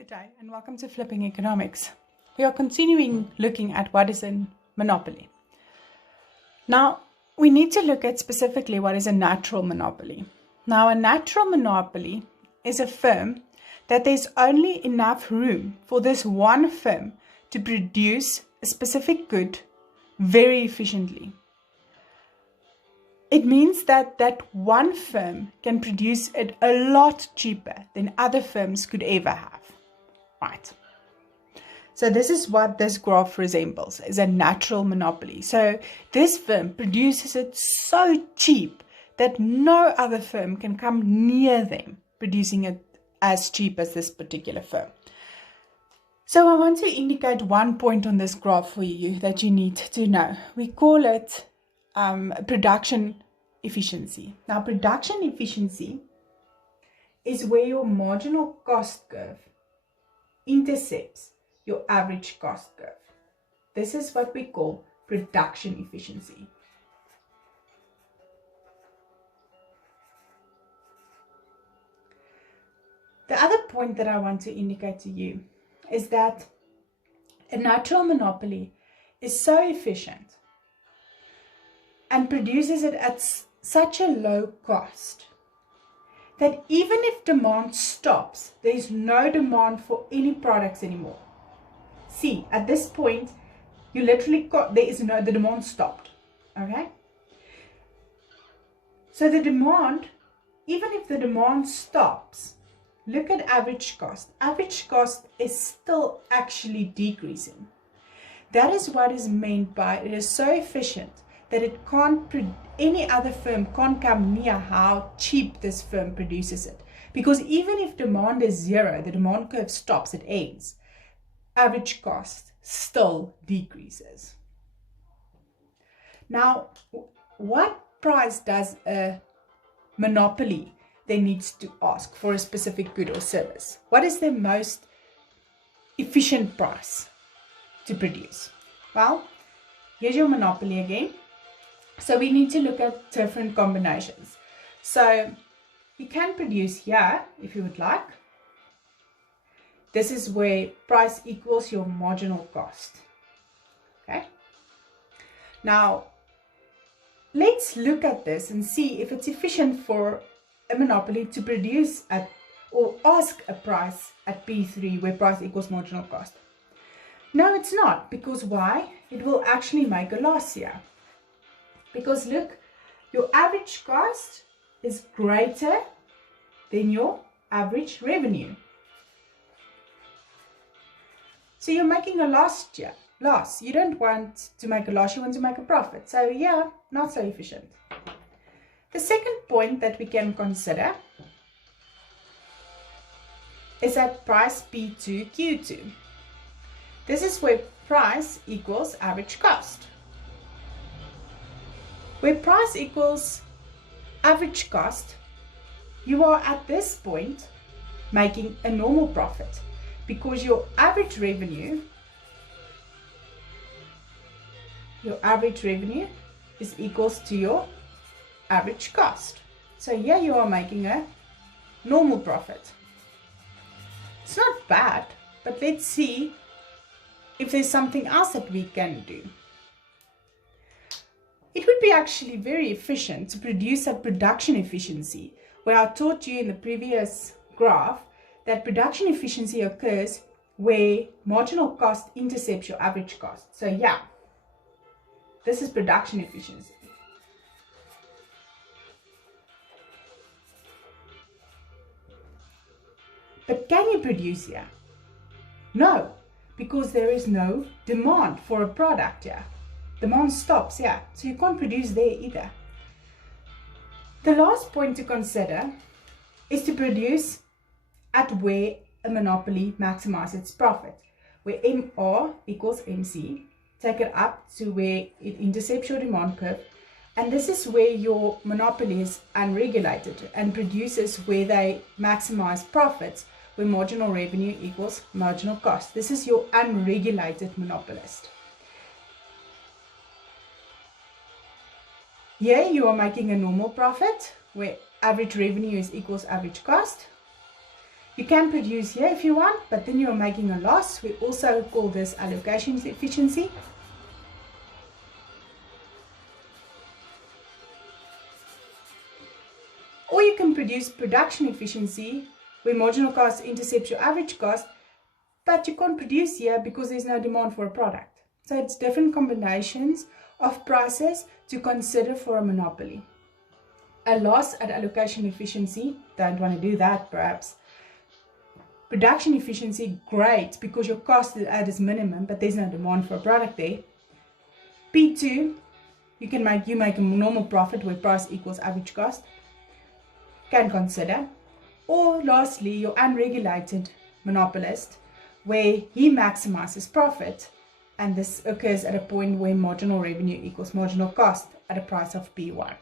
Good day and welcome to Flipping Economics. We are continuing looking at what is a monopoly. Now, we need to look at specifically what is a natural monopoly. Now, a natural monopoly is a firm that there's only enough room for this one firm to produce a specific good very efficiently. It means that that one firm can produce it a lot cheaper than other firms could ever have. Right. So this is what this graph resembles, is a natural monopoly. So this firm produces it so cheap that no other firm can come near them producing it as cheap as this particular firm. So I want to indicate one point on this graph for you that you need to know. We call it production efficiency. Now, production efficiency is where your marginal cost curve intercepts your average cost curve. This is what we call production efficiency. The other point that I want to indicate to you is that a natural monopoly is so efficient and produces it at such a low cost that even if demand stops, there is no demand for any products anymore. See, at this point, you literally the demand stopped. Okay? So the demand, even if the demand stops, look at average cost. Average cost is still actually decreasing. That is what is meant by it is so efficient that it any other firm can't come near how cheap this firm produces it. Because even if demand is zero, the demand curve stops, it ends, average cost still decreases. Now, what price does a monopoly then needs to ask for a specific good or service? What is the most efficient price to produce? Well, here's your monopoly again. So we need to look at different combinations. So you can produce here if you would like. This is where price equals your marginal cost. Okay. Now, let's look at this and see if it's efficient for a monopoly to produce at or ask a price at P3 where price equals marginal cost. No, it's not. Because why? It will actually make a loss here. Because look, your average cost is greater than your average revenue. So you're making a loss here. You don't want to make a loss, you want to make a profit. So yeah, not so efficient. The second point that we can consider is at price P2 Q2. This is where price equals average cost. Where price equals average cost, you are at this point making a normal profit because your average revenue is equals to your average cost. So here you are making a normal profit. It's not bad, but let's see if there's something else that we can do. It would be actually very efficient to produce at production efficiency, where I taught you in the previous graph that production efficiency occurs where marginal cost intercepts your average cost. So yeah, this is production efficiency. But can you produce here? No, because there is no demand for a product here. Demand stops here, so you can't produce there either. The last point to consider is to produce at where a monopoly maximizes its profit, where MR equals MC, take it up to where it intercepts your demand curve, and this is where your monopoly is unregulated and produces where they maximize profits, where marginal revenue equals marginal cost. This is your unregulated monopolist. Here you are making a normal profit where average revenue is equals average cost. You can produce here if you want, but then you're making a loss. We also call this allocation efficiency. Or you can produce production efficiency, where marginal cost intercepts your average cost, but you can't produce here because there's no demand for a product. So it's different combinations of prices to consider for a monopoly. A loss at allocation efficiency, don't want to do that perhaps. Production efficiency, great, because your cost is minimum, but there's no demand for a product there. P2, you make a normal profit where price equals average cost. Can consider. Or lastly, your unregulated monopolist, where he maximizes profit, and this occurs at a point where marginal revenue equals marginal cost at a price of P1.